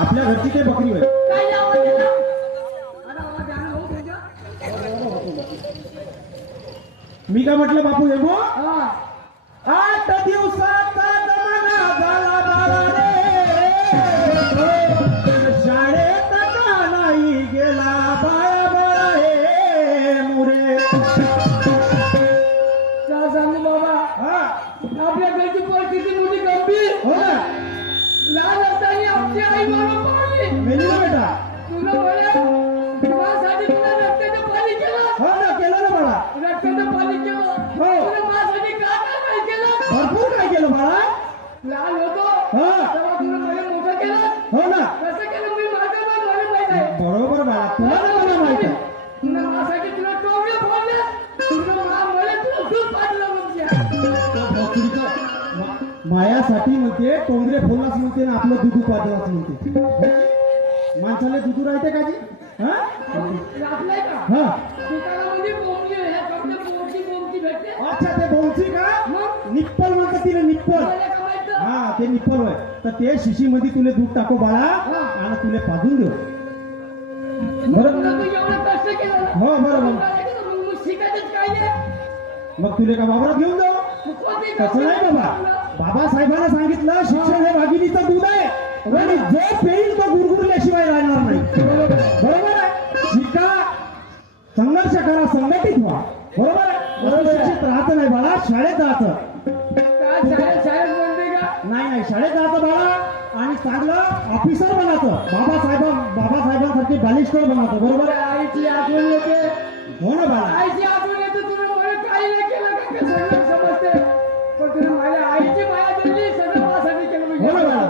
आपल्या घरची ते बकरी होय. काय आवाज येतो? अरे आवाज आला हो तुझ्या? मी काय म्हटलं बापू हे गो हा. 8 दिवसाचा जमाना झाला बाळा रे, शाळेत का नाही गेला बाळा बाळा हे मुरे. काय सांगू बाबा, हा आपल्या घरची परिस्थिती मोठी गंभीर. हो ना, लहान असताना आमची आई मला पाळली. मेली ना बेटा. तुला म्हणे माझ्यासाठी तुला रक्ताचं पाणी केलं. हो ना, केलं ना बाळा. रक्ताचं पाणी केलं. हो. तुला माझ्यासाठी काय काय केलं? भरपूर काय केलं बाळा. लहान होतो हा. तेव्हा तुला मला मोठं केलं. हो ना, कसं केलं मी माझं मला माहित आहे. बरोबर बाळा, तुला तर मला माहित आहे. तुला माझ्यासाठी तुला टोमले फोडले. तुला मला तुला दूध पाजलं म्हणजे. मायासाठी म्हणते टोंगरे फोडलाच म्हणते ना आपलं दुधू पाजलाच म्हणते. माणसाला दुधू राहते का जी? हा राखलंय का? हा. दुकानामध्ये बोंबली ह्या फक्त बोंबची भेटते. अच्छा, ते बोलची का मग निप्पल म्हणतात तिला, निप्पल. मला काय माहित? हा, ते निप्पल होय. तर ते शिशी मध्ये तुला दूध टाको बाळा हा. आणि तुला पाजून देऊ. मग तुला तू एवढं कष्ट केलं ना. हो, बरोबर. मग शिकायचंच काय आहे? मग तुला का वावरात घेऊन जाऊ? मग कोणती तसं नाही बाबा. बाबासाहेबांना सांगितलं शिक्षण हे वाघिणीचं दूध आहे आणि जो पेईल तो गुरगुरल्याशिवाय राहणार नाही. बरोबर आहे. शिका, संघर्ष करा, संघटित व्हा. बरोबर आहे. शिक्षित राहायचं नाही बाळा, शाळेत जायचं. काय शाळेत म्हणते का? नाही, शाळेत जायचं बाळा आणि चांगलं ऑफिसर बनायचं. बाबासाहेबांसारखे बॅलिस्टर बनायचं. बरोबर आहे. आईची आठवण येते. हो ना बाळा. आईची आठवण येते. तुला मला काही नाही केलं का? सगळं समजते. पण तुला माझ्या आईची माया दिली. सगळं माझ्यासाठी केलं. हो ना बाळा.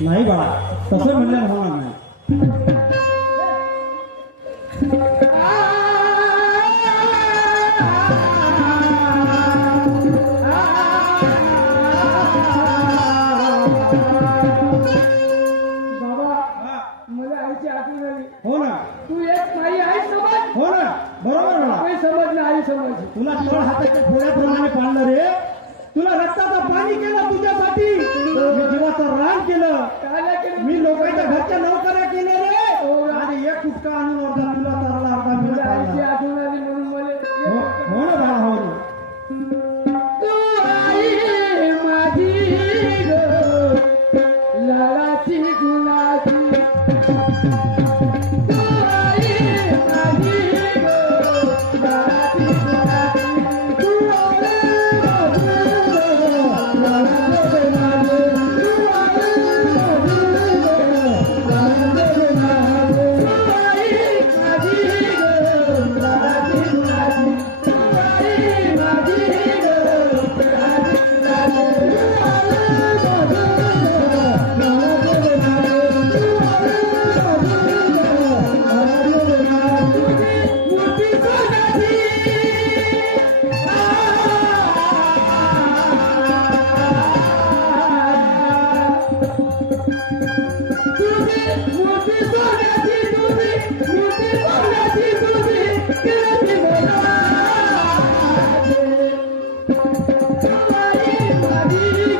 नाही बाळा, तसं म्हणल्यावर होणार नाही. बाबा, मला आईची आठवण आली. हो ना, तू एक माझी आई समज. हो ना, बरोबर बाळा. काही समजलं आई समज. तुला तुला हाताच्या फोड्याप्रमाणे पाळलं रे. तुला रक्ताचं पाणी केलं तुझ्यासाठी. मी जीवाचं रान केलं. काय नाही केलं? मी लोकांच्या घरच्या नोकऱ्या केल्या रे. आणि एक कुटका आणून अर्धा तुला तरला, अर्धा मी मला आईची आठवण आली म्हणून मला हो ना बाळा, हो ना. तू आई माझी ग, लालाची गुलाची. तू आई माझी ग, लालाची गुलाची. तू आई माझी ग, लालाची गुलाची. तू आई माझी ग, लालाची गुलाची. तू आई माझी ग, लालाची गुलाची. तू आई माझी ग,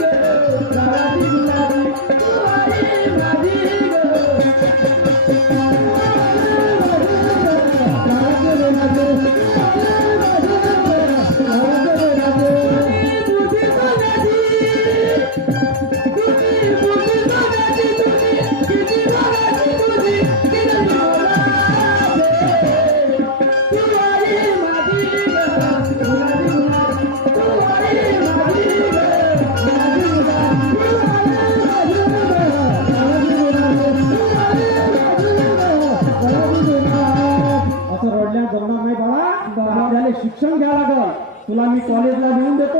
लालाची शिक्षण घ्या लागल. तुला मी कॉलेजला नेऊन देतो.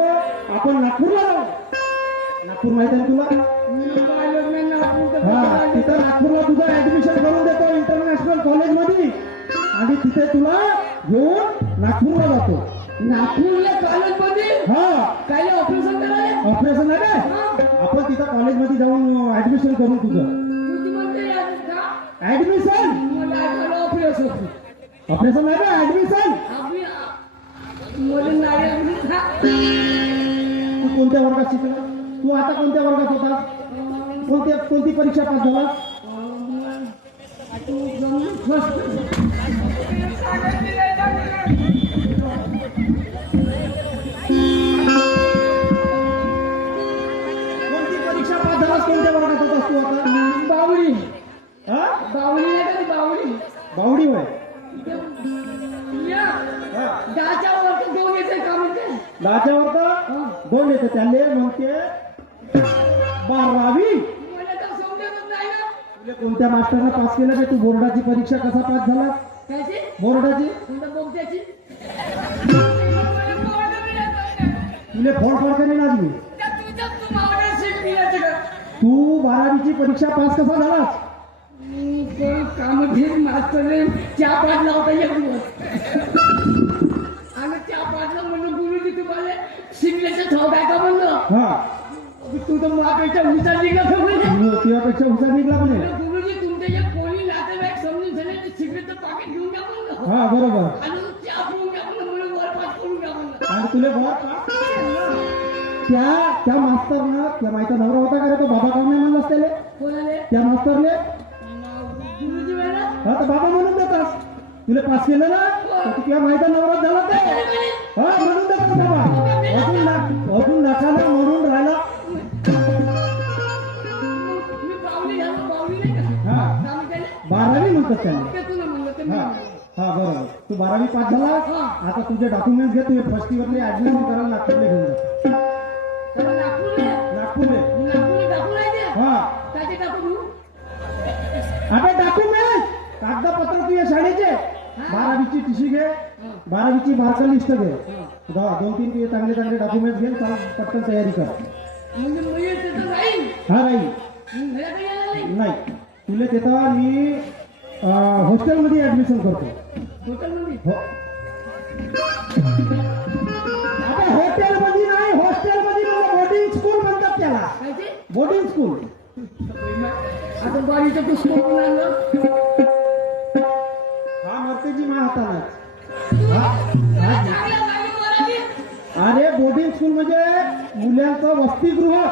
आपण नागपूरला जाऊ. नागपूर माहिती आहे तुला? हा, तिथं नागपूरला तुझं ऍडमिशन करून देतो इंटरनॅशनल कॉलेजमध्ये आणि तिथे तुला घेऊन नागपूरला जातो. नागपूरला कॉलेजमध्ये हा, काय ऑपरेशन करायला? ऑपरेशन आहे काय? आपण तिथं कॉलेजमध्ये जाऊन ऍडमिशन करू तुझं. तुझी म्हणते ऍडमिशन मला ऐकायला ऑपरेशन. ऑपरेशन आहे का? ऍडमिशन मला नाही तू कोणत्या वर्गात शिकला? तू आता कोणत्या वर्गात होता? कोणती परीक्षा पास झाला? कोणती परीक्षा पास झाला? कोणत्या वर्गात होतास तू आता? बावळी हा? बावळी आहे का ती बावळी बावडी होय. या हा. 10च्या वरती 2 येते का म्हणते 10च्या वर्ग 2 येते त्याले म्हणते 12वी. मला तर समजतच नाही ना तुला कोणत्या मास्टरने पास केलं बे? तू बोर्डाची परीक्षा कसा पास झाला? कायची बोर्डाची कोणत्या बोगद्याची तुले फोड करेन आज मी. तू 12वीची परीक्षा पास कसा झालास? काम घेत मास्तर चहा पाडला होता एक दिवस आणि चहा पाडला म्हणून गुरुजी तुम्हाला शिकल्याचं ठाऊक आहे का म्हणलं हा. तू तर मापेक्षा हुशार निघला का म्हणजे तुझ्यापेक्षा हुशार निघला म्हणे. गुरुजी तुमचे जे कोणी नातेवाईक समजून झाले ते सिगरेटचं पाकिट घेऊन घ्या म्हणलं हा बरोबर. आणि चहा पिऊन घ्या म्हणून वर पास करून घ्या म्हणलं आणि तुले त्या मास्तरनं त्या माहिती नवरा होता का रे? तो बाबा काऊन नाही म्हणलास त्याले? कोणाले त्या मास्तरले गुरुजी वेळा हा तर बाबा म्हणून देतास. तुला पास केलं ना तर तू त्या माहिती नवरा झाला ते हा म्हणून देतो बाबा. अजून नाकाला म्हणून राहिला. मी बावली झालो बावली नाही का हा काम केलं 12वी म्हणतात त्याने. ते तुला म्हणलं ते हा मी हा बरोबर. तू 12वी पास झाला. आता तुझे डॉक्युमेंट्स घे. तू फर्स्ट इयरले ऍडमिशन करायला नागपूरला घेऊन जा. नागपूरला नागपूरले नागपूरला टाकून आहे ते हा. काय ते टाकू आता डॉक्युमेंट कागदपत्र तुझ्या शाळेचे 12वीची टीसी घे. 12वीची मार्क लिस्ट घे. 2-3 तुझे चांगले चांगले डॉक्युमेंट्स घे. चाल पटकन तयारी कर. म्हणजे मी तिथं राहील हा राहील घरात येणार नाही नाही. तुला तिथं मी हॉस्टेलमध्ये ऍडमिशन करतो. हॉटेलमध्ये हो. आता हॉटेलमध्ये नाही हॉस्टेलमध्ये बोर्डिंग स्कूल म्हणतात त्याला. काय ते बोर्डिंग स्कूल. आता बारीचं तू स्कूल आणलं हा मर्तेजी मा हाताला. चांगला लागली मराठी अरे बोर्डिंग स्कूल म्हणजे मुलांचं वसतिगृह.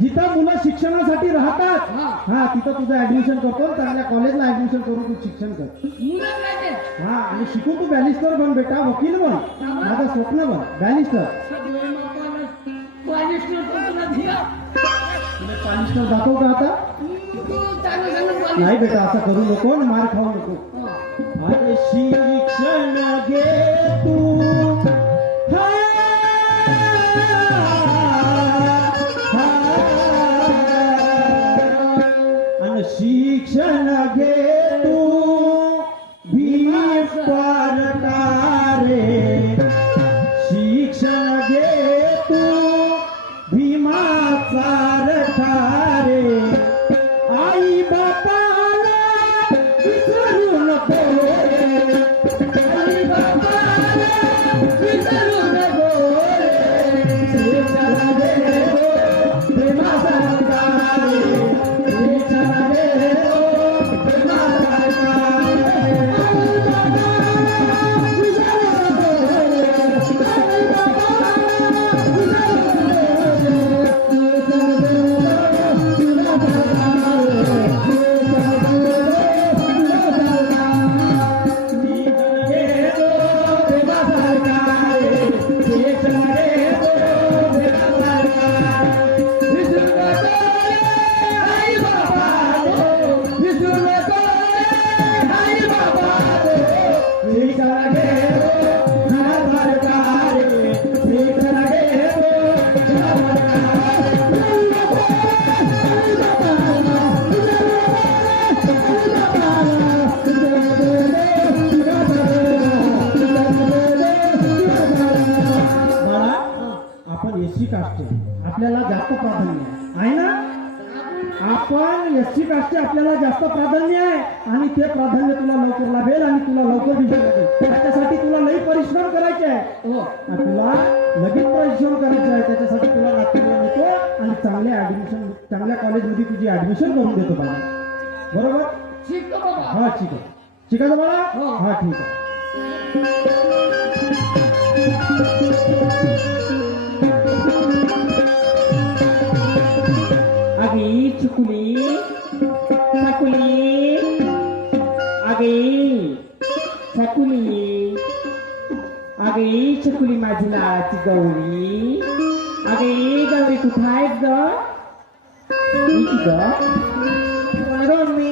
जिथं मुलं शिक्षणासाठी राहतात. हा तिथं तुझं ऍडमिशन करतो. चांगल्या कॉलेजला ऍडमिशन करून तू शिक्षण कर. मुलं काय ते हा आणि शिकून तू बॅरिस्टर बन बेटा. वकील बन. माझं स्वप्न बन बॅरिस्टर. सगळे मापाला बालिस्टर तुला धिया तुला बॅरिस्टर जातो का आता? तू चांगलं चांगलं नाही बेटा असं करू नको आणि मार खाऊ नको. बालिश अरे शिक्षण घे तू. हा, हा, आणि शिक्षण घे तू. भीम पारतारे शिक्षण घे तू. भीमाचा रठारे. आई बापाला विसरू नको रे. आई बापाला विसरू नको रे. शिक्षण घे तू. भीमाचा रठारे. शिक्षण घे तू. भीमाचा रठारे. आई बापाला विसरू नको रे. आई बापाला आपण एससी कास्ट आपल्याला जास्त प्राधान्य आहे ना. आपण एससी कास्ट आपल्याला जास्त प्राधान्य आहे आणि ते प्राधान्य तुला लवकर लाभेल आणि तुला लवकर भेटून लागेल. त्याच्यासाठी तुला लई परिश्रम करायचे आहे. हो आणि तुला लगेच परिश्रम करायचे आहे. त्याच्यासाठी तुला नागपूरला नेतो आणि चांगल्या कॉलेजमध्ये तुझी ऍडमिशन करून देतो बाळा. बरोबर. शिकतो बाबा हा ठीक आहे. शिकायचं बाळा. हो. हा ठीक आहे. अगे चुकुली चकुली अगे चकुली अगे चकुली माझी लाची गौरी अगे गौरी कुठं आहेस ग मी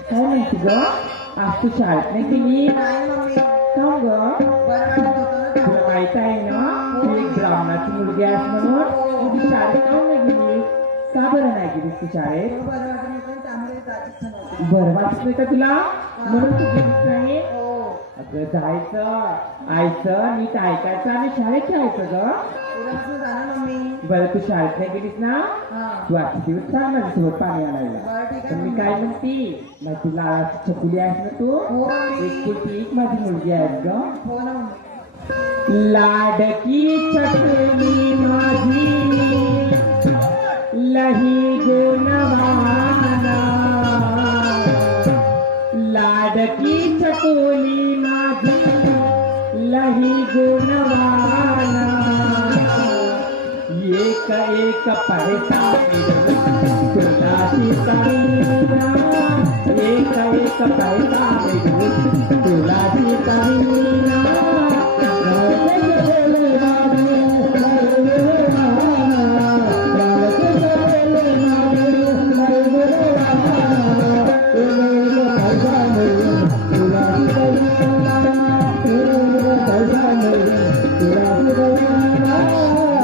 काय म्हणते ग आज तू शाळेत नाही गेली का ग तुला माहित आहे ना तू एक ब्राह्मणाची मुलगी आहेस म्हणून तू शाळेत काहून नाही गेली का बरं नाही गेलीस तू शाळेत बरं वाटत नाही का तुला म्हणून तू गेलीस नाही अगं जायचं आयचं नीट ऐकायचं आणि शाळेत जायचं ग बरं तू शाळेत नाही गेलीस ना तू आजचे दिवस सांग माझ्यासोबत पाणी आणायला तर मी काय म्हणते मग तुला चकुली आहेस ना तू एकुलती एक माझी मुलगी आहेस ग लाडकी चकुली माझी लही गुणवाना लाडकी चकुली माझी लही गुणवाना एक एक पैसा मिळवून तुला शिकारीना एक एक पैसा मिळवून तुला शिकारीना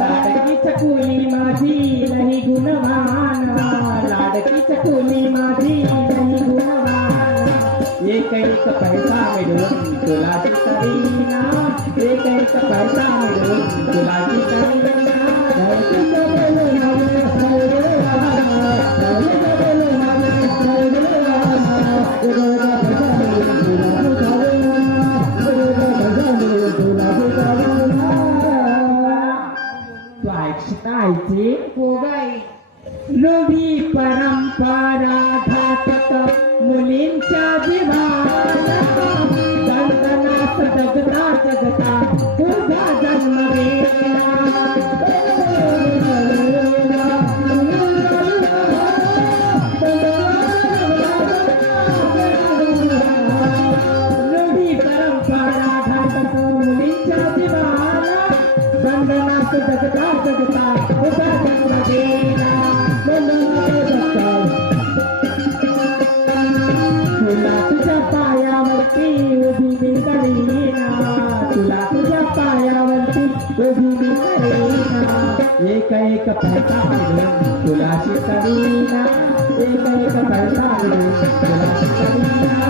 लाडकी चकुली माझी नाही गुणवाना लाडकी चकुली माझी नाही गुणवाना एक एक पैसा मिळवून तुला शिकारीना एक एक पैसा मिळवून तुला शिकारीना आईचे लोभी परंपरा घातक मुलींच्या जीवाला दंडनाथ जगता जगता तुझा जन्म लोभी परंपरा घातक मुलींच्या जीवाला दंडनाथ जगता जगता तुझा जन्म गेला तुला तुझ्या पायावरती उभी मी करीना तुला तुझ्या पायावरती उभी मी करीना एक एक पैसा मिळून तुला शिकवीना एक एक पैसा मिळून तुला शिकवीना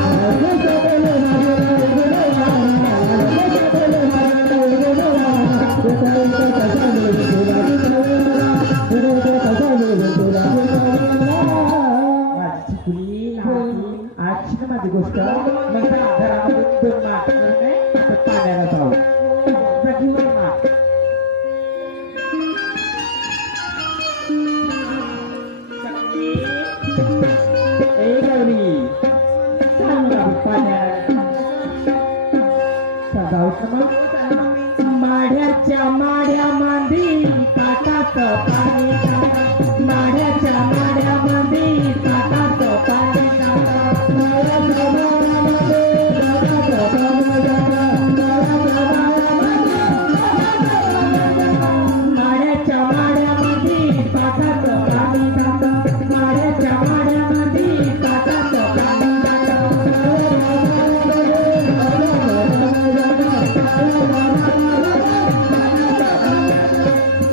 आजची माझी गोष्ट मग घरामध्ये दोन माठ आता पाण्याला जाऊ घेऊन माठ ए गौरी सांग पाण्याला जाऊच मग माढ्याच्या माढ्या मांदी ताटात पाणी माढ्याच्या माढ्या मांदी ताटात पाणी माढ्याच्या माढ्यामध्ये ताटात पाणी माढ्याच्या माढ्यामध्ये ताटात पाणी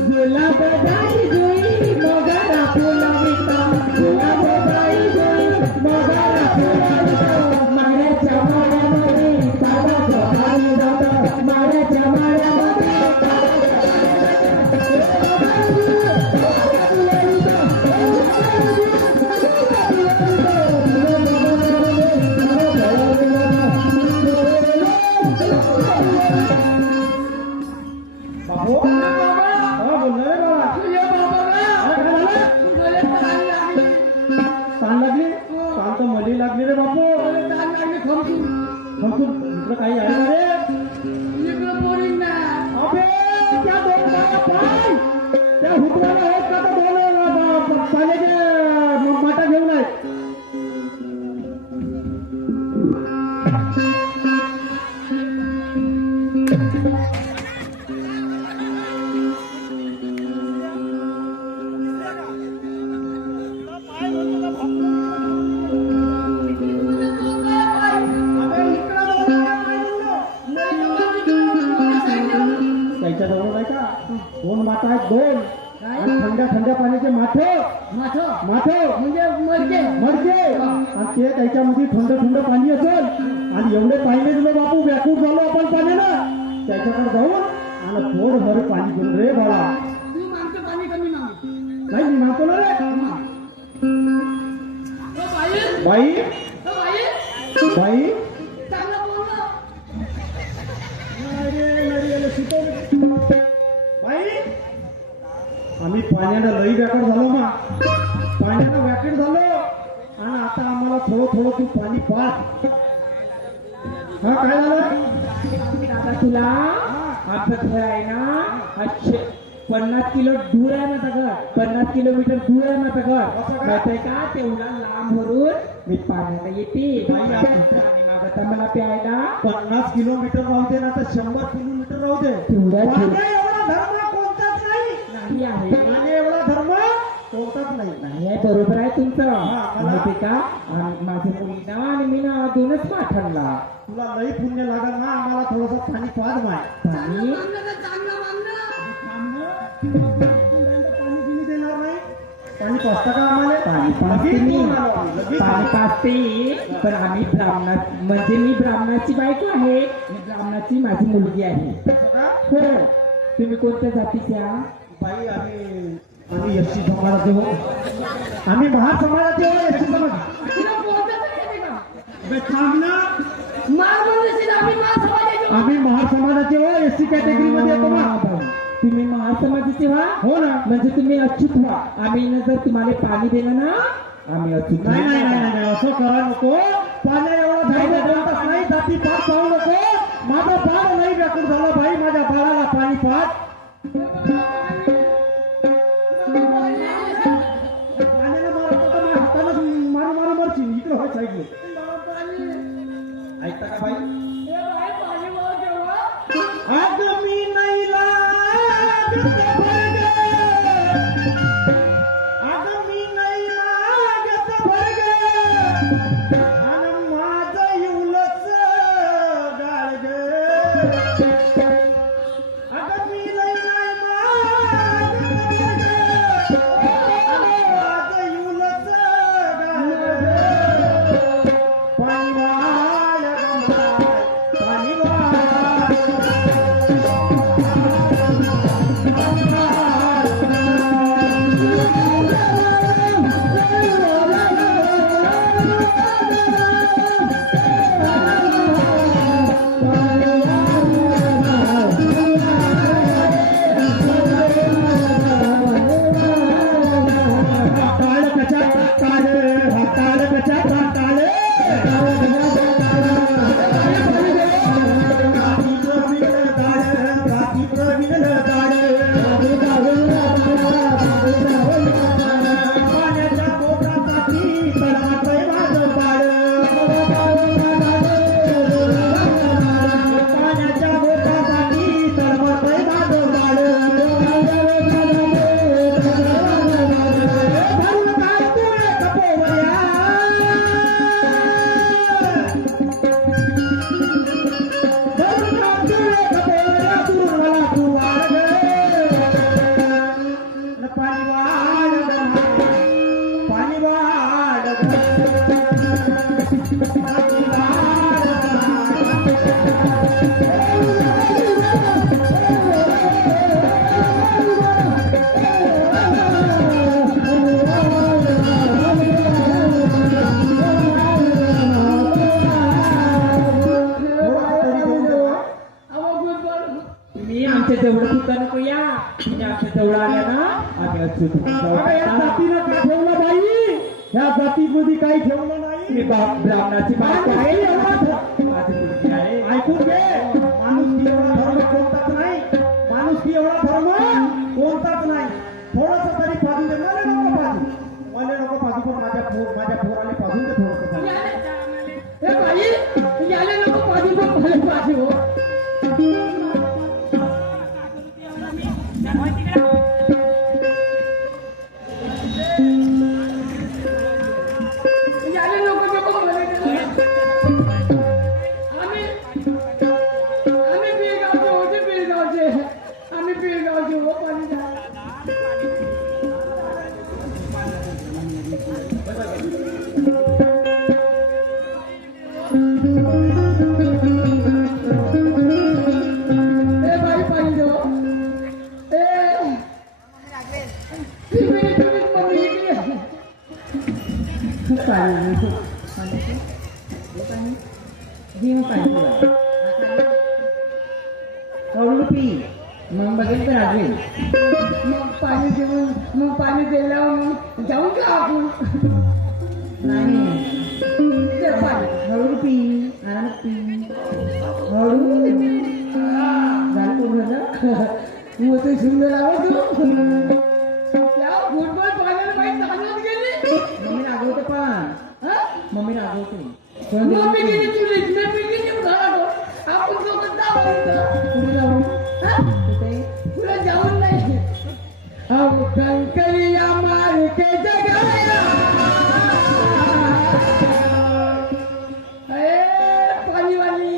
गुलाब माथं माथं म्हणजे मडके मडके आणि ते त्याच्यामध्ये थंड थंड पाणी असेल आणि एवढे पाहिजे तुला बापू व्याकुळ झालो आपण पाण्यानं त्याच्याकडे जाऊन आणि थोडं भर पाणी घेऊन रे बाळा तू मागचं पाणी कमी माग नाही मी मागतो ना रे बाई बाई बाई बाई चांगलं बोललं बाई आम्ही पाण्यानं लई व्याकट झालो ना पाण्यानं व्याकट झालो आणि आता आम्हाला थोडं थोडं तू पाणी पाच हा काय झालं दादा तुला आमचं घर आहे ना 50 किलो दूर आहे माझं घर 50 किलोमीटर दूर आहे माझं घर माहितीये का तेवढा लांब भरून मी पाण्याला येते बाई, आणि मागता मला प्यायला 50 किलोमीटर राहू दे ना तर 100 किलोमीटर राहू दे तेवढा पाणी एवढा धर्म कोणताच नाही नाही आहे पाणी एवढा धर्म कोणताच नाही नाही आहे बरोबर आहे तुमचं मला- माहिती का माझी मुली ना आणि मी ना दोनच पाठवला तुला लई पुण्य लागल ना आम्हाला थोडस पाणी पाच माय पाणी चांगलं मागणं पाणी किती देणार नाही पाणी पाचता का आम्हाला पाणी पाजते लगेच मी घेऊन आलो आम्ही, लगेच. पाणी पाजते पण आम्ही ब्राह्मणा म्हणजे मी ब्राह्मणाची बायको आहे मी ब्राह्मणाची माझी मुलगी आहे असं का? हो तुम्ही कोणत्या जातीच्या बाई आम्ही एसटी समाजाचे हो आम्ही महार समाजाचे हो एसटी समाज तुला बोलता तरी येते का बे थांब ना मार बोलशील आम्ही मार समाजाचे आम्ही महार समाजाचे हो एसटी कॅटेगरी मध्ये येतो ना तुम्ही महार समाजाचे व्हा हो ना म्हणजे तुम्ही अच्युत व्हा आम्ही ना जर तुम्हाला पाणी दिलं ना आम्ही अच्युत नाही नाही नाही नाही नाही, असं करा नको पाण्या एवढा धायला बोलतच नाही जाती पाच पाहू नको माझा बाळ नाही व्याकुळ झाला बाई माझ्या बाळाला पाणी पाच पाण्याला मारत होता माझ्या हातानं मारू मारू मरशील इकडे होय साईडले ऐकता का बाई आज मी नाही लागत भरग आज मी नाही लागत भरग आणि माझं येऊलच गाळग आज मी नाही लागत भरग आणि माझं येऊलच गाळग पाणी वाळ पाणी वाळ तुम्ही आमच्या जवळ सुद्धा नको या तुम्ही आमच्या जवळ आल्या ना आम्ही अच्युत अरे या जातीनं काय ठेवलं बाई या जातीमध्ये काही ठेवलं नाही मी ब्राह्मणाची बायको आहे माणुसकी एवढा माझी मुलगी आहे ऐकून घे माणुसकी एवढा धर्म कोणताच नाही माणुसकी एवढा धर्म कोणताच नाही थोडस तरी पाजून दे मला नको पाजू मला नको पाजू पण माझ्या पोराने पाजून दे थोडस ए बाई याले नको पाणी पण भले पाहिजे हो याले नको नको भले आम्ही बेळगावचे होते बेळगावचे आम्ही बेळगावचे हो पाणी पाणी घे मग पाणी हळू पी मग बघेल तर आठवेल. मग पाणी दिल्यावर मग जाऊ का आपण नाही ते पाणी हळू पी आरामात पी हळू झालं पूर्ण झालं. तू ते सुंदर आवडतो त्या फुटबॉल पाण्याला माहीत ताकद गेली मम्मी रागवते पण हा? मम्मी रागवते. मम्मी गेली चुलीत मी गेली घरात आपण दोघं जाऊ कुठे जाऊ कुठे तुला जाऊन नाही अब कंकरिया मार के जगाया पानी वाली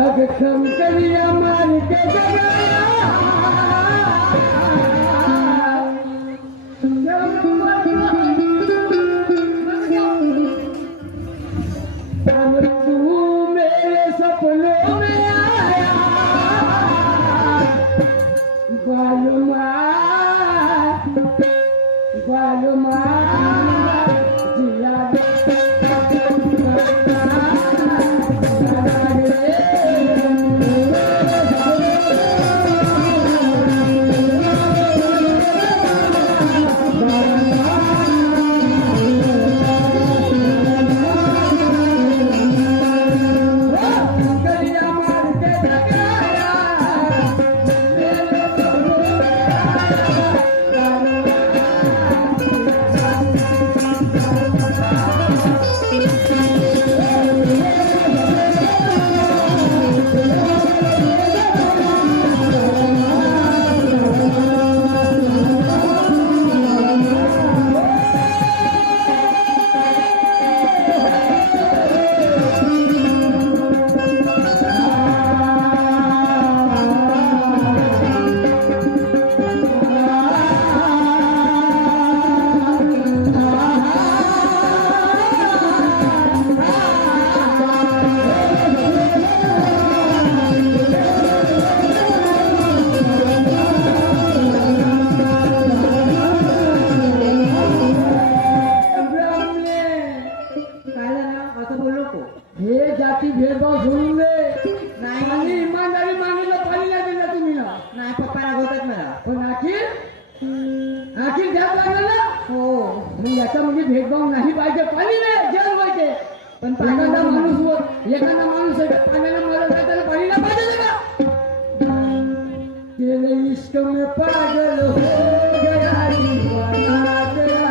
अब कंकरिया मार के जगाया अब तू मेरे सपनों में आया ग्वालुमा जिया जाती भेदभाव सोडून दे नाही. आणि इमानदारी मागितलं पाणी नाही दिलं तुम्ही ना नाही पप्पा रागवतात मला. पण अखिल द्याच लागलं ना हो मग याचा म्हणजे भेदभाव नाही पाहिजे पाणी नाही जेवण पाहिजे पण एखादा माणूस पाण्याला मरत आहे त्याला पाणी नाही पाहिजे का तेरे इश्क में पागल हो गया दीवाना तेरा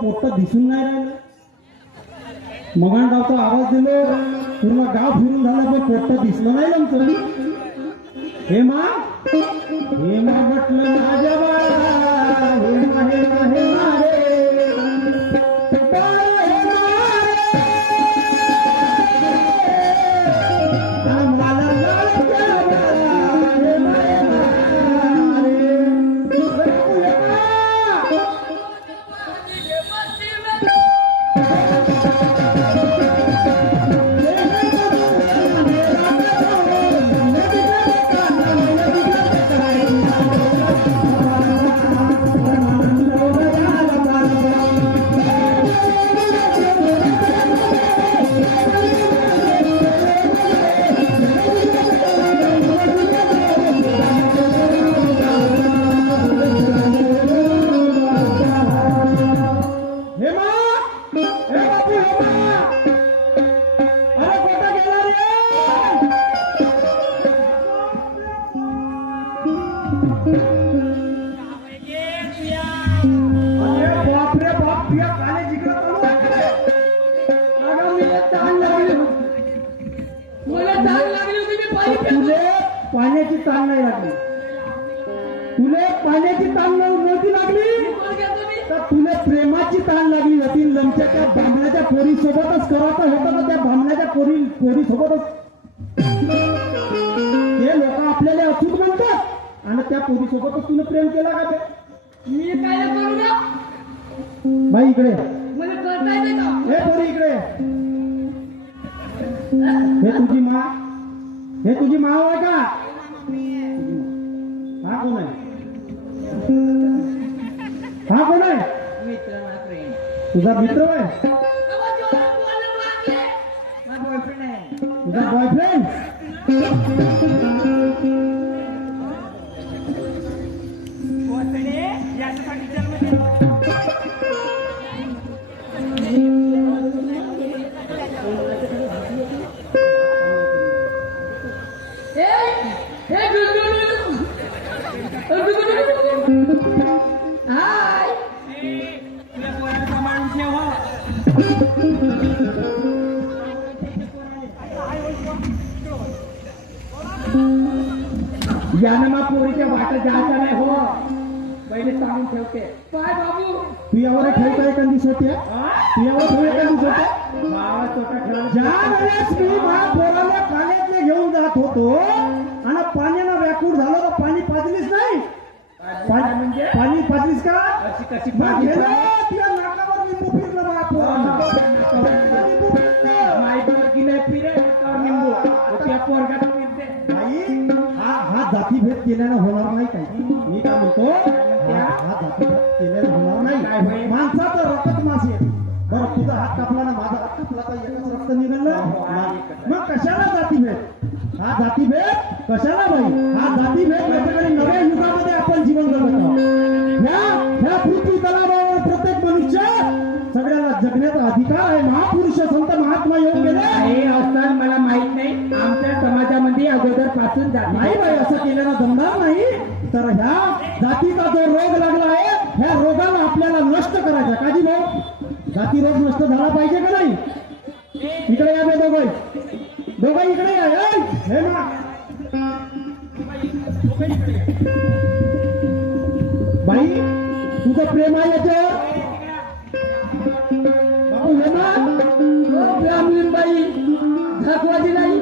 पोट्ट दिसून नाही राहिलं. मगान गावचा आवाज दिलो पूर्ण गाव फिरून झालं पण पोट्ट दिसलं नाही नंतर. हे मा म्हटलं माझ्या बाळा हेमा हेमा हेमा रे बाळा हेमा रे. आम्हाला लाडक्या बाळा हेमा हेमा रे. तुले पाण्याची ताण नाही लागली, तुले पाण्याची ताण नव्हती लागली, कोण घेतो मी तर तुला प्रेमाची ताण लागली होती. लमच्याच्या बामणाच्या पोरी सोबतच करायचं होतं ना, त्या बामणाच्या पोरी सोबतच ते लोक आपल्याला अचूक म्हणतात आणि त्या पोरी सोबतच तुला प्रेम केला का? ते मी काय करू ना बाई इकडे, मला करता येते का हे पोरी इकडे, हे तुझी माँ, हे तुझी माँ आहे का? हा कोण आहे? हा कोण आहे? मित्र माझा फ्रेंड, तुझा मित्र आहे? बाबा जोरात बोललं मागे माझा बॉयफ्रेंड आहे. तुझा बॉयफ्रेंड? याच्यासाठी जन्म दिला. हे गुलगुलू हाय तुला पोराला सांभाळून ठेव हो. यानं मग पोरीच्या वाटा जायचा नाही हो, पहिले सांगून ठेवते. काय बाबू तू यावर ठेवता एखादी होत्या, तू यावर ठेव एखादी होत्या. मावा स्वतः खेळा. ज्या वेळेस मी माझ्या पोराला पाण्यातले घेऊन जात होतो आणि पाण्याला व्याकुळ झालं तर पाणी पाजलीच नाही. म्हणजे पाणी पाजलीस का? अशी कशी मग पाणी गेलं, तिला नाकावर लिंबू फिरलं माझ्या पोराला. लिंबू फिरलं. माईवर की नाही फिरे नाकावर निंबू, त्या पोरगाला फिरते. आई, हा जातीभेद केल्यानं होणार नाही काही. मी काय म्हणतो, हा जातीभेद केल्यानं होणार काय नाही. होईल? माणसाचं रक्त मास आहे. बरं, तुझा हात कापला ना, माझा हात कापला तर एकच रक्त निघालं. मग कशाला जातीभेद? हा जातीभेद कशाला बाई? हा जातीभेद त्याच्याकडे नव्या युगामध्ये आपण जीवन जगत आहोत. ह्या पृथ्वी तलावावर प्रत्येक मनुष्य सगळ्याला जगण्याचा अधिकार आहे. महापुरुष संत महात्मा येऊन गेले. हे असताना मला माहित नाही, आमच्या समाजामध्ये अगोदर पासून जात नाही बाई, असं केल्यानं जमणार नाही. तर ह्या जातीचा जो रोग लागला आहे, ह्या रोगाला आपल्याला नष्ट करायचा. काजी भाऊ, जाती रोग नष्ट झाला पाहिजे का नाही? इकडे या बे दोघं, दोघं इकडे या. ऐ, हे ना बाई, तुझं प्रेम आहे याच्यावर? बापू हे ना, हो ब्राह्मण बाई दाखवायची नाही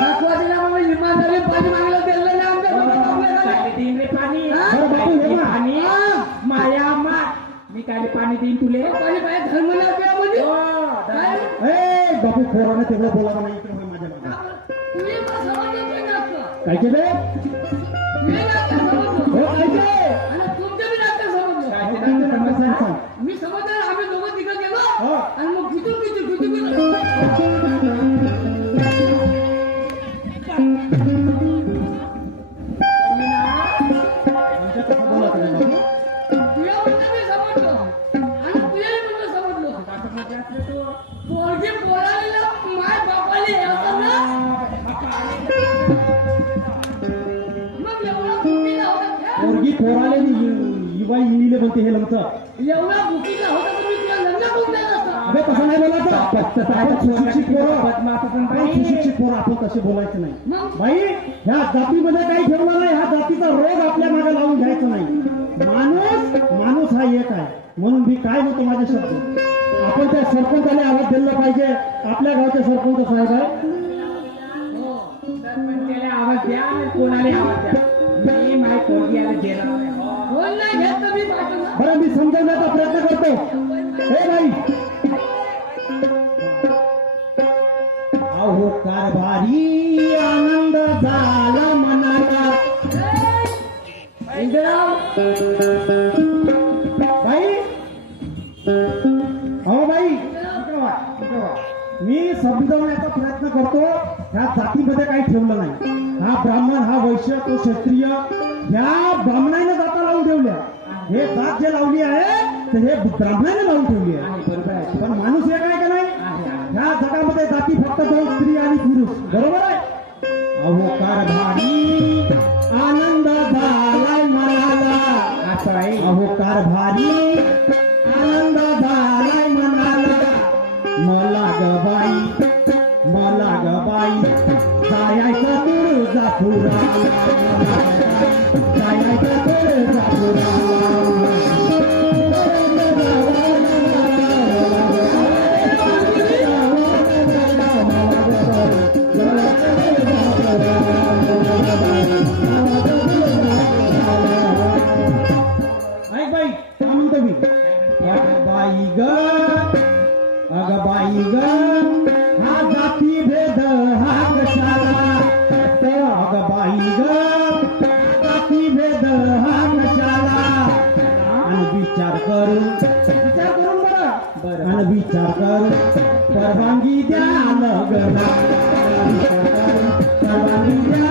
दाखवायची ना मग इमानदारी पाणी मागलं दिलं नाही आमच्या पाणी बरं बापू हे ना, पाणी माया मा मी काय पाणी देईन तुले. पाणी पाहिजे धर्म नाही म्हणजे ए बापू पोराने तेवढं बोलावं नाही. इकडे होय माझ्या मागे. तुम्ही पण समजलं मी नसतं काय केलं? मी नाटक समजलो हो काय ते? आणि तुमचं बी नाटक समजलं काय ते नाटक सांग, सांग, सांग. मी समजलं आम्ही दोघं तिकडे गेलो हो. आणि मग किती गेलो तुमच्या कसं बोलावं नाही बापू? तुझ्या म्हणणं मी समजलो आणि तुझ्याही म्हणणं समजलो पोरगी पोराला माय बापाले असं ना मग एवढा बुकीला होता पोरगी पोराले युवा इंगीले म्हणते हे लमचं. एवढा बुकीला होता तुम्ही तुला लग्न करून द्यायला असतं अबे तसं नाही बोलायचं. आपण सुशिक्षित पोरं, आपण सुशिक्षित पोरं, आपण तसे बोलायचं नाही. मग बाई, ह्या जातीमध्ये काही ठेवलं नाही. ह्या जातीचा रोग आपल्या मागे लावून घ्यायचा नाही. माणूस हा एक आहे. म्हणून मी काय म्हणतो माझे शब्द, आपण त्या सरपंचाला आवाज दिला पाहिजे. आपल्या गावचे सरपंच साहेब आहे. हो, सरपंचाला आवाज द्या आणि कोणाला आवाज द्या. मी माय पोरगी याला देणार नाही. हो. फोन नाही घेत तर मी पाठवणार बरं, मी समजवण्याचा प्रयत्न करतो. हे बाई, अहो कारभारी आनंद झाला मनाला. इंदिराव बाई, अहो बाई, इकडं वा, इकडं वा. मी समजवण्याचा प्रयत्न करतो. ह्या जातीमध्ये काही ठेवलं नाही. हा ब्राह्मण, हा वैश्य, तो क्षत्रिय, ह्या ब्राह्मणाने जाता लावून ठेवल्या. हे जात जे लावली आहे तर हे ब्राह्मणाने लावून ठेवली आहे. बरोबर आहे. पण माणूस एक आहे का नाही? ह्या जगामध्ये जाती फक्त दोन, स्त्री आणि पुरुष. बरोबर आहे? अहो कारभारी आनंद झालाय मनाला. असं आहे. अहो कारभारी आनंद झालाय मनाला. मला ग बाई, मला ग बाई जायचं तुळजापुराला जायचं तुळजापुराला ऐक बाई काय म्हणतो मी बाई ग अग बाई ग हा जाती भेद हा कशाला अग बाई ग जाती भेद हा कशाला आणि विचार करून बरं आणि विचार करून परवानगी द्या लग्नाला परवानगी द्या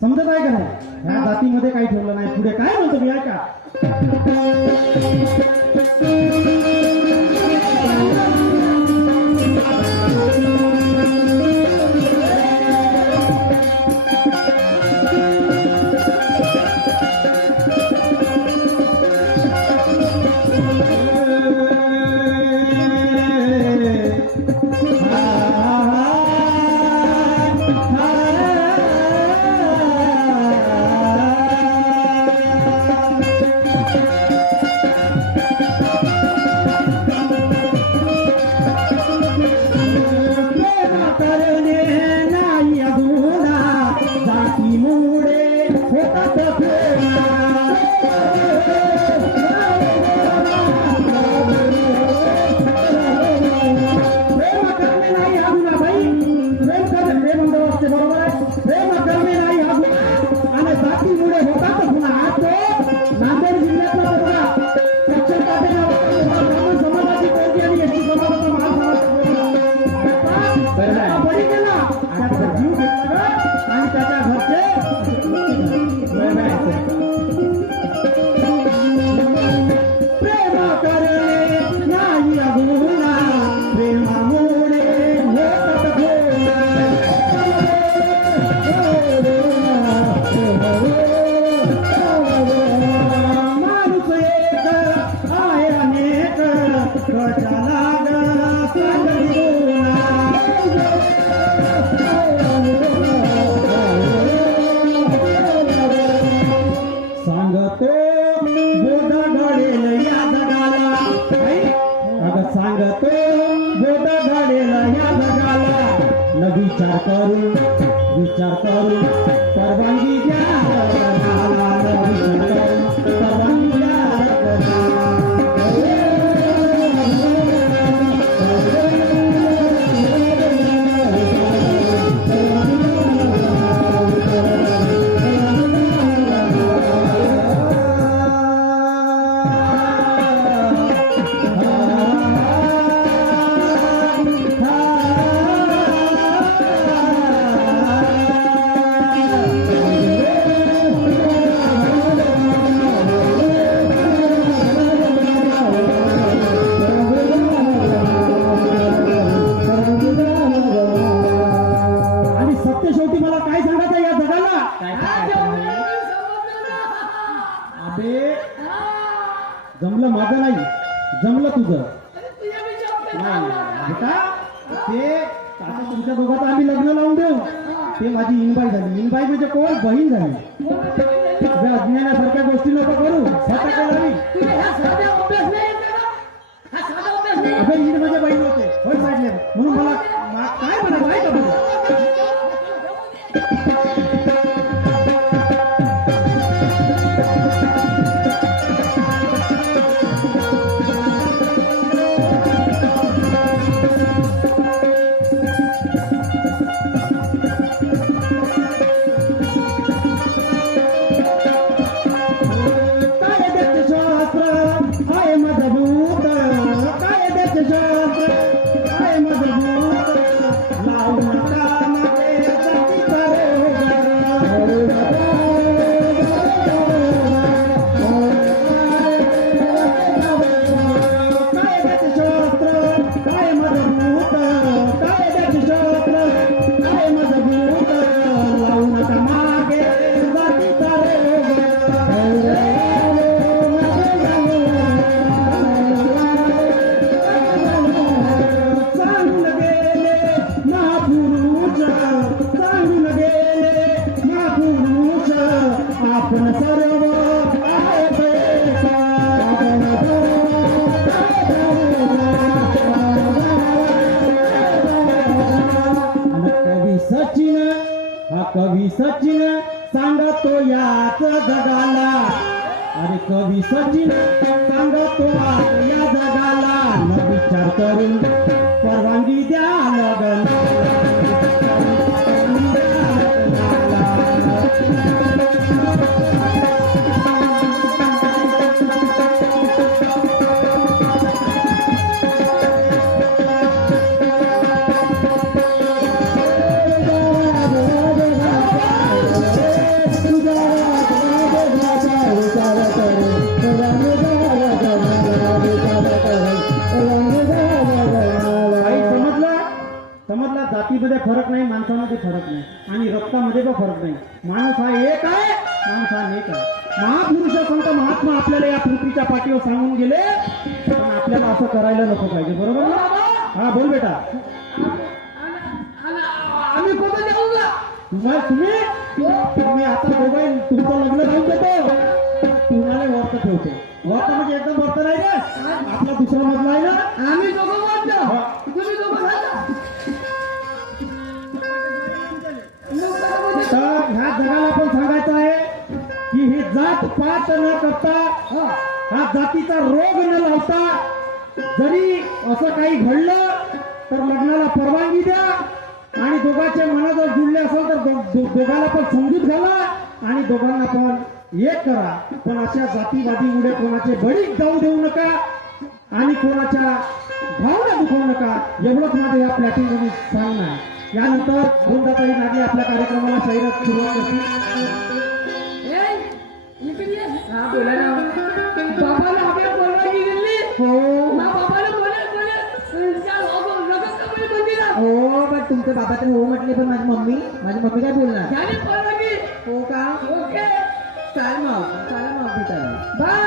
समजत आहे का नाही ह्या जातीमध्ये काही ठेवलं नाही पुढे काय म्हणतो मी ऐका विचार करून परवानगी द्या परवानगी द्या जमलं माझं नाही जमलं तुझं नाही बेटा ते आता तुमच्या दोघात आम्ही लग्न लावून देऊ ते माझी इनबाई झाली इनबाई म्हणजे कोण बहीण झाली अज्ञानासारख्या गोष्टी नको करू अबे इन माझ्या बहीण होते होय साडले म्हणून मला काय म्हणायचं आहे का तुझ्यावर आहे कवी सचिन, हा कवी सचिन सांगतो याच जगाला, अरे कवी सचिन सांगतो आज या जगाला, न विचार करून परवानगी द्या समजला. जातीमध्ये फरक नाही, माणसामध्ये फरक नाही आणि रक्तामध्ये पण फरक नाही. माणूस हा एक आहे, माणूस हा एक आहे. महापुरुष संत महात्मा आपल्याला या पृथ्वीच्या पाठीवर सांगून गेले, पण आपल्याला असं करायला नको पाहिजे. बरोबर ना? हा बोल बेटा. आम्ही कुठे जाऊ का? तुम्ही आता दोघं तुमचं लग्न लावून देतो, तुम्हाला वर्त ठेवतो. वर्त म्हणजे एकदम वर्त नाही रे, आपला दुसरा मजला आहे ना. आम्ही दोघं बोलतो, तुम्ही दोघं खाता. तर ह्या जगाला पण सांगायचं आहे की ही जात पात न करता, हा जातीचा रोग न लावता, जरी असं काही घडलं तर लग्नाला परवानगी द्या आणि दोघांचे मन जर जुळले असेल तर दोघांना पण समजूत घाला आणि दोघांना पण एक करा. पण अशा जातीवादीमुळे कोणाचे बळी जाऊ देऊ नका आणि कोणाच्या भावना दुखवू नका. एवढंच माझं या प्लॅटिंगमध्ये सांगणं आहे. यानंतर गोंदाताई नागे आपल्या कार्यक्रमाला जाहिरात सुरुवात करतील. हा बोला ना. बाबाला आपल्या परवानगी दिली. हो बाबाला हो पण तुमचे बाबा तर हो म्हटले, पण माझी मम्मी काय बोलणार? परवानगी हो का? ओके चाल मग भेटायला. बाय.